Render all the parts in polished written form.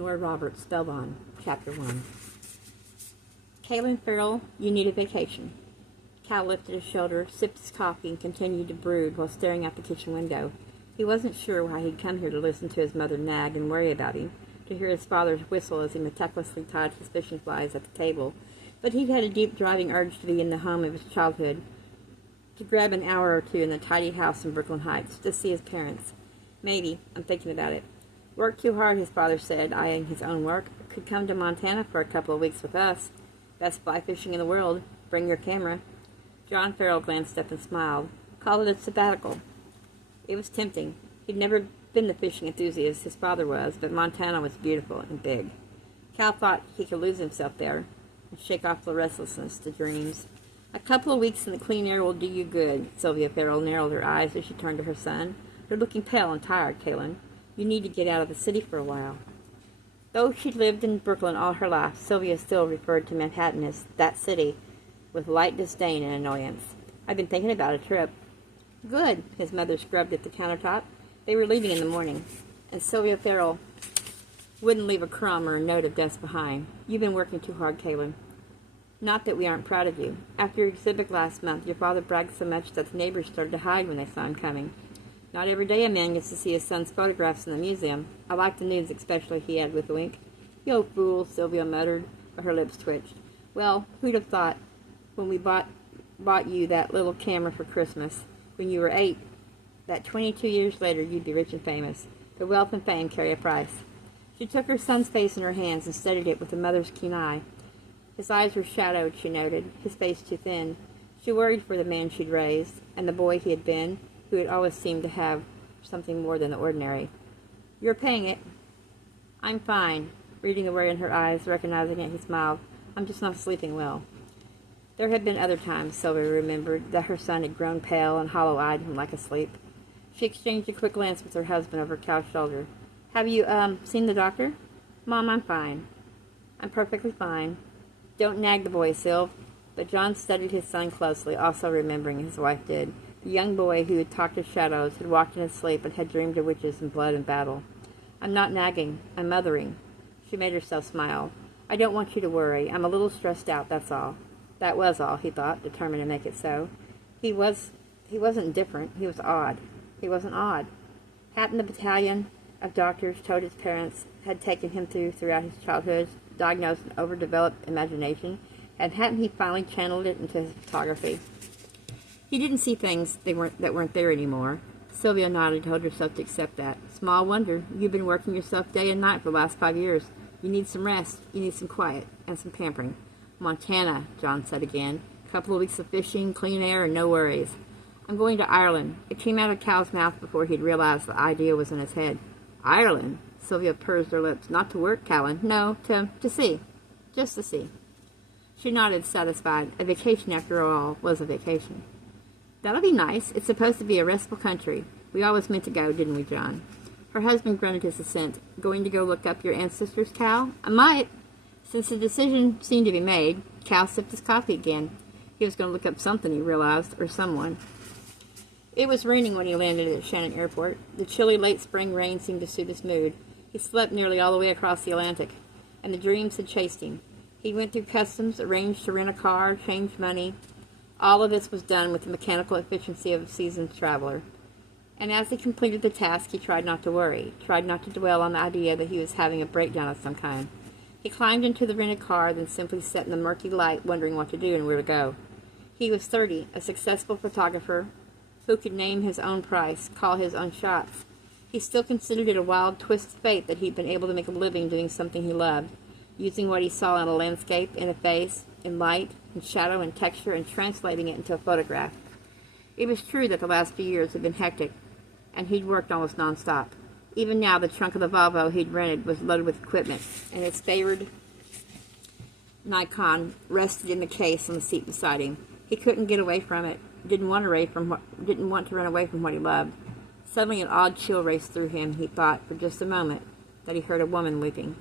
Nora Roberts, Spellbound, Chapter 1. Kaylin Farrell, you need a vacation. Cal lifted his shoulder, sipped his coffee, and continued to brood while staring out the kitchen window. He wasn't sure why he'd come here to listen to his mother nag and worry about him, to hear his father's whistle as he meticulously tied his fishing flies at the table, but he'd had a deep driving urge to be in the home of his childhood, to grab an hour or two in the tidy house in Brooklyn Heights, to see his parents. Maybe, I'm thinking about it. Work too hard, his father said, eyeing his own work. Could come to Montana for a couple of weeks with us. Best fly fishing in the world. Bring your camera. John Farrell glanced up and smiled. Call it a sabbatical. It was tempting. He'd never been the fishing enthusiast his father was, but Montana was beautiful and big. Cal thought he could lose himself there and shake off the restlessness to dreams. A couple of weeks in the clean air will do you good. Sylvia Farrell narrowed her eyes as she turned to her son. You're looking pale and tired, Kaylin. You need to get out of the city for a while. Though she'd lived in Brooklyn all her life, Sylvia still referred to Manhattan as that city with light disdain and annoyance. I've been thinking about a trip. Good, his mother scrubbed at the countertop. They were leaving in the morning, and Sylvia Farrell wouldn't leave a crumb or a note of dust behind. You've been working too hard, Kaylin. Not that we aren't proud of you. After your exhibit last month, your father bragged so much that the neighbors started to hide when they saw him coming. Not every day a man gets to see his son's photographs in the museum. I like the news especially, he added with a wink. You old fool, Sylvia muttered, but her lips twitched. Well, who'd have thought when we bought you that little camera for Christmas, when you were 8, that 22 years later you'd be rich and famous. But wealth and fame carry a price. She took her son's face in her hands and studied it with a mother's keen eye. His eyes were shadowed, she noted, his face too thin. She worried for the man she'd raised, and the boy he had been, who had always seemed to have something more than the ordinary. You're paying it. I'm fine, reading the worry in her eyes, recognizing it, he smiled. I'm just not sleeping well. There had been other times, Sylvia remembered, that her son had grown pale and hollow-eyed from lack of sleep. She exchanged a quick glance with her husband over Cal's shoulder. Have you, seen the doctor? Mom, I'm fine. I'm perfectly fine. Don't nag the boy, Syl. But John studied his son closely, also remembering his wife did. The young boy who had talked to shadows, had walked in his sleep, and had dreamed of witches and blood and battle. I'm not nagging. I'm mothering. She made herself smile. I don't want you to worry. I'm a little stressed out, that's all. That was all, he thought, determined to make it so. He wasn't different. He was odd. He wasn't odd. Hadn't the battalion of doctors told his parents had taken him throughout his childhood, diagnosed an overdeveloped imagination, and hadn't he finally channeled it into his photography? He didn't see things that weren't there anymore. Sylvia nodded, told herself to accept that. Small wonder. You've been working yourself day and night for the last 5 years. You need some rest. You need some quiet and some pampering. Montana, John said again. A couple of weeks of fishing, clean air, and no worries. I'm going to Ireland. It came out of Cal's mouth before he'd realized the idea was in his head. Ireland? Sylvia pursed her lips. Not to work, Callan. No, to see. Just to see. She nodded, satisfied. A vacation, after all, was a vacation. That'll be nice. It's supposed to be a restful country. We always meant to go, didn't we, John? Her husband grunted his assent. Going to go look up your ancestors, Cal? I might. Since the decision seemed to be made, Cal sipped his coffee again. He was going to look up something, he realized, or someone. It was raining when he landed at Shannon Airport. The chilly late spring rain seemed to suit his mood. He slept nearly all the way across the Atlantic, and the dreams had chased him. He went through customs, arranged to rent a car, changed money. All of this was done with the mechanical efficiency of a seasoned traveler. And as he completed the task, he tried not to worry, tried not to dwell on the idea that he was having a breakdown of some kind. He climbed into the rented car, then simply sat in the murky light, wondering what to do and where to go. He was 30, a successful photographer who could name his own price, call his own shots. He still considered it a wild twist of fate that he'd been able to make a living doing something he loved, using what he saw in a landscape, in a face, in light, in shadow, and texture, and translating it into a photograph. It was true that the last few years had been hectic, and he'd worked almost nonstop. Even now, the trunk of the Volvo he'd rented was loaded with equipment, and his favored Nikon rested in the case on the seat beside him. He couldn't get away from it, didn't want to run away from what he loved. Suddenly an odd chill raced through him. He thought, for just a moment, that he heard a woman weeping.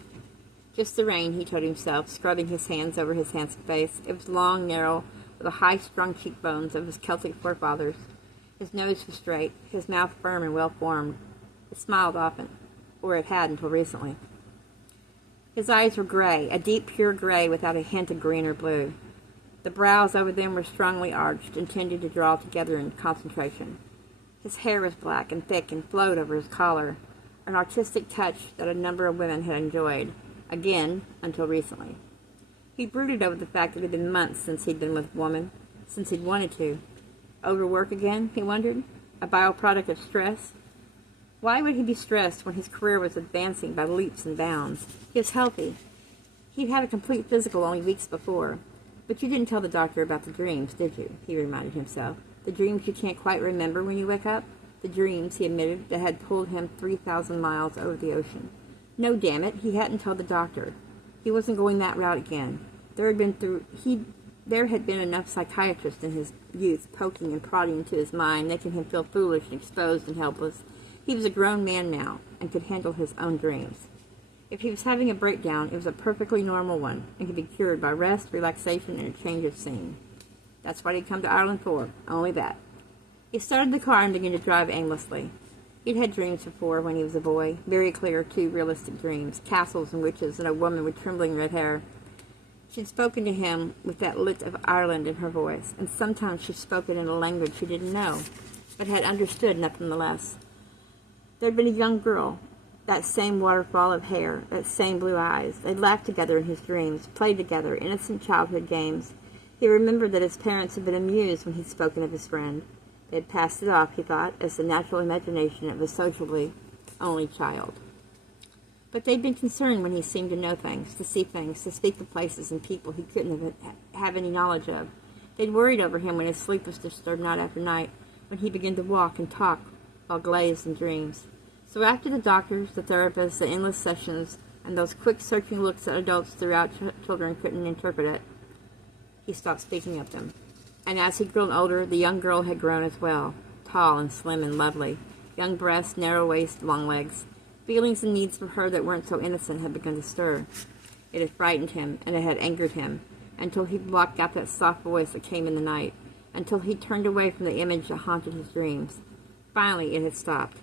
Just the rain, he told himself, scrubbing his hands over his handsome face. It was long, narrow, with the high-strung cheekbones of his Celtic forefathers. His nose was straight, his mouth firm and well-formed. It smiled often, or it had until recently. His eyes were gray, a deep, pure gray without a hint of green or blue. The brows over them were strongly arched, intended to draw together in concentration. His hair was black and thick and flowed over his collar, an artistic touch that a number of women had enjoyed, again, until recently. He brooded over the fact that it had been months since he'd been with a woman, since he'd wanted to. Overwork again, he wondered? A byproduct of stress? Why would he be stressed when his career was advancing by leaps and bounds? He was healthy. He'd had a complete physical only weeks before. But you didn't tell the doctor about the dreams, did you? He reminded himself. The dreams you can't quite remember when you wake up? The dreams, he admitted, that had pulled him 3,000 miles over the ocean. No, damn it, he hadn't told the doctor. He wasn't going that route again. There had been enough psychiatrists in his youth poking and prodding into his mind, making him feel foolish and exposed and helpless. He was a grown man now, and could handle his own dreams. If he was having a breakdown, it was a perfectly normal one, and could be cured by rest, relaxation, and a change of scene. That's what he'd come to Ireland for, only that. He started the car and began to drive aimlessly. He'd had dreams before when he was a boy, very clear, too realistic dreams, castles and witches and a woman with trembling red hair. She'd spoken to him with that lilt of Ireland in her voice, and sometimes she'd spoken in a language he didn't know, but had understood nonetheless. There'd been a young girl, that same waterfall of hair, that same blue eyes. They'd laughed together in his dreams, played together, innocent childhood games. He remembered that his parents had been amused when he'd spoken of his friend. They had passed it off, he thought, as the natural imagination of a sociably only child. But they'd been concerned when he seemed to know things, to see things, to speak of places and people he couldn't have any knowledge of. They'd worried over him when his sleep was disturbed night after night, when he began to walk and talk while glazed in dreams. So after the doctors, the therapists, the endless sessions, and those quick searching looks that adults throughout children couldn't interpret it, he stopped speaking of them. And as he'd grown older, the young girl had grown as well, tall and slim and lovely, young breasts, narrow waist, long legs. Feelings and needs for her that weren't so innocent had begun to stir. It had frightened him, and it had angered him, until he blocked out that soft voice that came in the night, until he turned away from the image that haunted his dreams. Finally, it had stopped.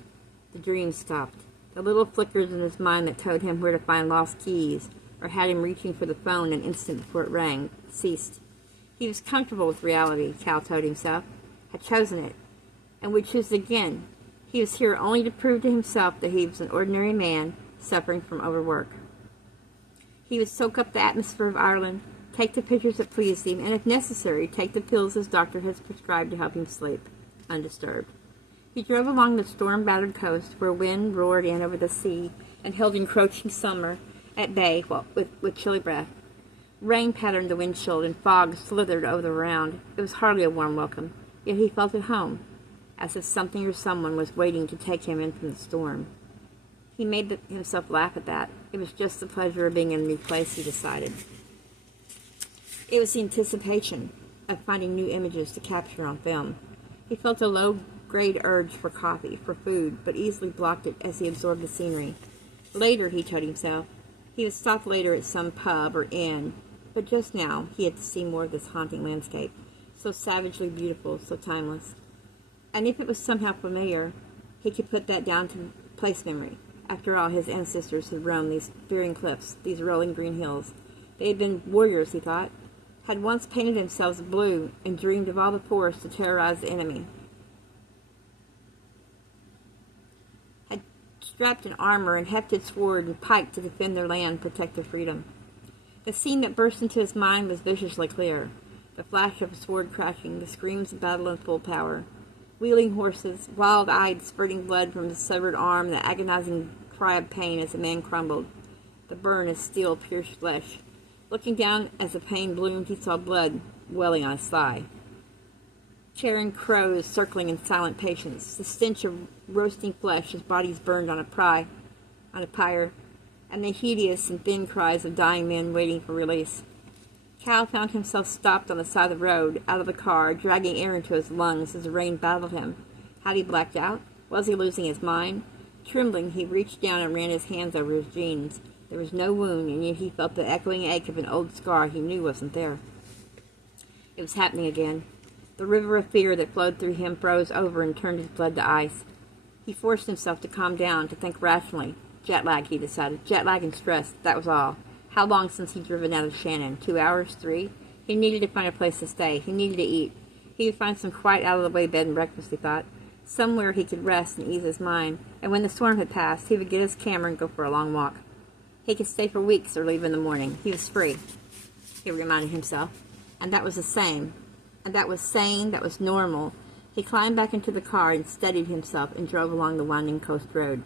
The dreams stopped. The little flickers in his mind that told him where to find lost keys, or had him reaching for the phone an instant before it rang, ceased. He was comfortable with reality, Cal told himself, had chosen it, and would choose it again. He was here only to prove to himself that he was an ordinary man suffering from overwork. He would soak up the atmosphere of Ireland, take the pictures that pleased him, and if necessary, take the pills his doctor had prescribed to help him sleep, undisturbed. He drove along the storm-battered coast where wind roared in over the sea and held encroaching summer at bay with chilly breath. Rain patterned the windshield and fog slithered over the ground. It was hardly a warm welcome, yet he felt at home, as if something or someone was waiting to take him in from the storm. He made himself laugh at that. It was just the pleasure of being in a new place, he decided. It was the anticipation of finding new images to capture on film. He felt a low-grade urge for coffee, for food, but easily blocked it as he absorbed the scenery. Later, he told himself, he would stop later at some pub or inn, but just now he had to see more of this haunting landscape, so savagely beautiful, so timeless. And if it was somehow familiar, he could put that down to place memory. After all, his ancestors had roamed these fearing cliffs, these rolling green hills. They had been warriors, he thought, had once painted themselves blue and dreamed of all the force to terrorize the enemy. Had strapped in armor and hefted sword and pike to defend their land, protect their freedom. The scene that burst into his mind was viciously clear. The flash of a sword crashing, the screams of battle in full power. Wheeling horses, wild-eyed, spurting blood from his severed arm, the agonizing cry of pain as the man crumbled. The burn as steel pierced flesh. Looking down as the pain bloomed, he saw blood welling on his thigh. Charing crows circling in silent patience, the stench of roasting flesh as bodies burned on a pyre, and the hideous and thin cries of dying men waiting for release. Cal found himself stopped on the side of the road, out of the car, dragging air into his lungs as the rain battled him. Had he blacked out? Was he losing his mind? Trembling, he reached down and ran his hands over his jeans. There was no wound, and yet he felt the echoing ache of an old scar he knew wasn't there. It was happening again. The river of fear that flowed through him froze over and turned his blood to ice. He forced himself to calm down, to think rationally, Jet lag, he decided. Jet lag and stress, that was all. How long since he'd driven out of Shannon? 2 hours? 3? He needed to find a place to stay. He needed to eat. He would find some quiet, out-of-the-way bed and breakfast, he thought. Somewhere he could rest and ease his mind, and when the storm had passed, he would get his camera and go for a long walk. He could stay for weeks or leave in the morning. He was free, he reminded himself. And that was the same. And that was sane, that was normal. He climbed back into the car and steadied himself and drove along the winding coast road.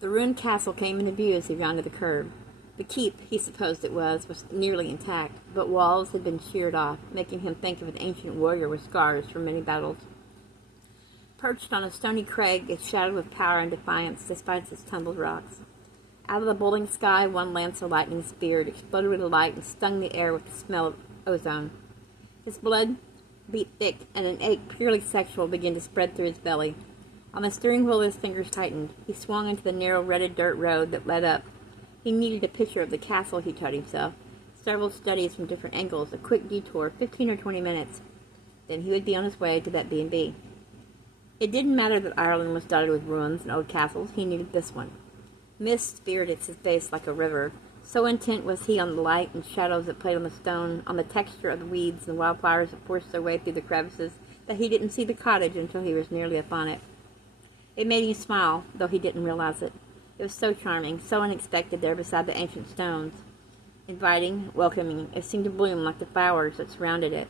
The ruined castle came into view as he rounded the curve. The keep, he supposed it was nearly intact, but walls had been sheared off, making him think of an ancient warrior with scars from many battles. Perched on a stony crag, it shadowed with power and defiance despite its tumbled rocks. Out of the bolting sky, one lance of lightning speared, exploded with a light, and stung the air with the smell of ozone. His blood beat thick, and an ache purely sexual began to spread through his belly. On the steering wheel, his fingers tightened. He swung into the narrow, rutted dirt road that led up. He needed a picture of the castle, he told himself. Several studies from different angles, a quick detour, 15 or 20 minutes. Then he would be on his way to that B&B. It didn't matter that Ireland was dotted with ruins and old castles. He needed this one. Mist speared at his face like a river. So intent was he on the light and shadows that played on the stone, on the texture of the weeds and wildflowers that forced their way through the crevices, that he didn't see the cottage until he was nearly upon it. It made him smile, though he didn't realize it. It was so charming, so unexpected there beside the ancient stones. Inviting, welcoming, it seemed to bloom like the flowers that surrounded it,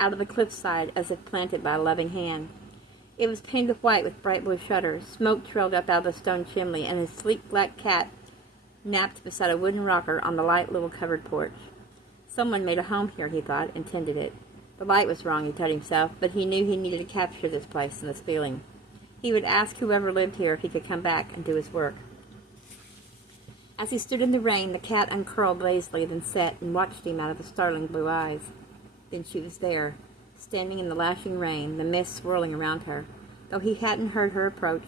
out of the cliffside as if planted by a loving hand. It was painted white with bright blue shutters. Smoke trailed up out of the stone chimney, and his sleek black cat napped beside a wooden rocker on the light little covered porch. Someone made a home here, he thought, and tended it. The light was wrong, he told himself, but he knew he needed to capture this place and this feeling. He would ask whoever lived here if he could come back and do his work. As he stood in the rain, the cat uncurled lazily, then sat and watched him out of the startling blue eyes. Then she was there, standing in the lashing rain, the mist swirling around her. Though he hadn't heard her approach,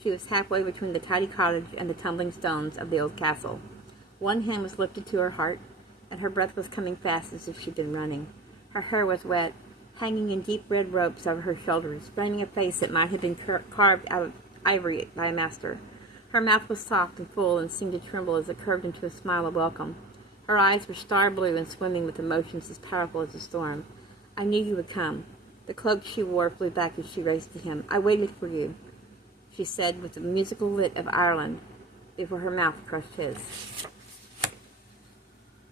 she was halfway between the tidy cottage and the tumbling stones of the old castle. One hand was lifted to her heart, and her breath was coming fast as if she'd been running. Her hair was wet, hanging in deep red ropes over her shoulders, framing a face that might have been carved out of ivory by a master. Her mouth was soft and full and seemed to tremble as it curved into a smile of welcome. Her eyes were star blue and swimming with emotions as powerful as a storm. I knew you would come. The cloak she wore flew back as she raced to him. I waited for you, she said with the musical wit of Ireland before her mouth crushed his.